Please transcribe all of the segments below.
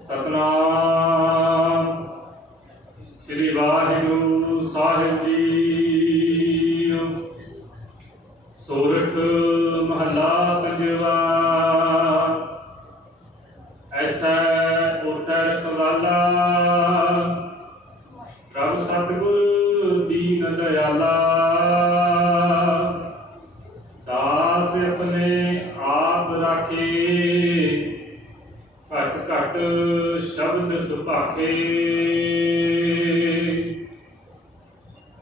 ਸਤਨਾਮ। ਸ੍ਰੀ ਵਾਹਿਗੁਰੂ ਸਾਹਿਬ ਜੀ। ਸੋਰਠ ਮਹੱਲਾ ਪੰਜਵਾ। ਐਥੈ ਉਥੈ ਰਖਵਾਲਾ। ਪ੍ਰਭ ਸਤਿਗੁਰ ਦੀਨ ਦਇਆਲਾ। ਘਟ ਸ਼ਬਦ ਸੁਭਾਖੇ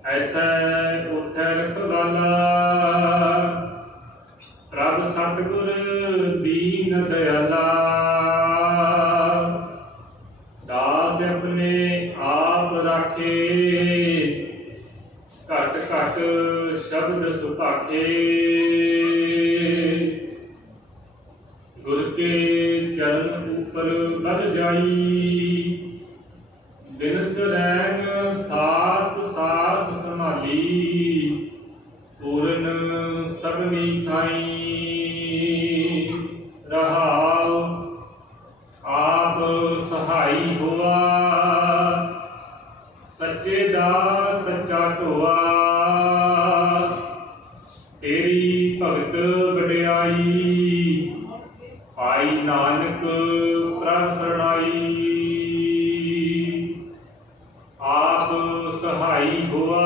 ਐਥੈ ਉਥੈ ਰਖਵਾਲਾ। ਪ੍ਰਭ ਸਤਗੁਰ ਦੀਨ ਦਇਆਲਾ ਦਾਸ ਆਪਣੇ ਆਪ ਰਾਖੇ। ਘਟ ਘਟ ਸ਼ਬਦ ਸੁਭਾਖੇ ਗੁਰ ਕੇ ਚਰਨ ਉਪਰ ਕਰ ਜਾਈ। ਬਿਨ ਸਰੈਨ ਸਾਸ ਸਾਸ ਸੰਭਾਲੀ। ਪੂਰਨ ਸਭਨੀ ਥਾਈ। ਰਹਾਉ, ਆਪ ਸਹਾਈ ਹੋਆ। ਸੱਚੇ ਦਾ ਸੱਚਾ ਢੋਆ। ਤੇਰੀ ਭਗਤ ਵਡਿਆਈ। ਭਾਈ ਨਾਨਕ ਪ੍ਰਭ ਸਰਣਾਈ। ਆਪ ਸਹਾਈ ਹੋਆ,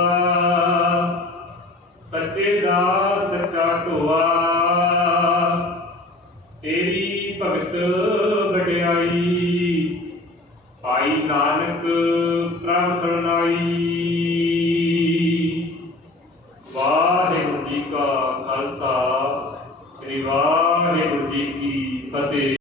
ਸੱਚੇ ਦਾ ਸੱਚਾ ਢੋਆ। ਤੇਰੀ ਭਗਤ ਵਡਿਆਈ, ਆਈ ਨਾਨਕ ਪ੍ਰਭ ਸਰਣਾਈ। ਵਾਹਿਗੁਰੂ ਜੀ ਕਾ ਖਾਲਸਾ, ਸ੍ਰੀ ਵਾਹਿਗੁਰੂ ਜੀ ਕੀ ప్రతి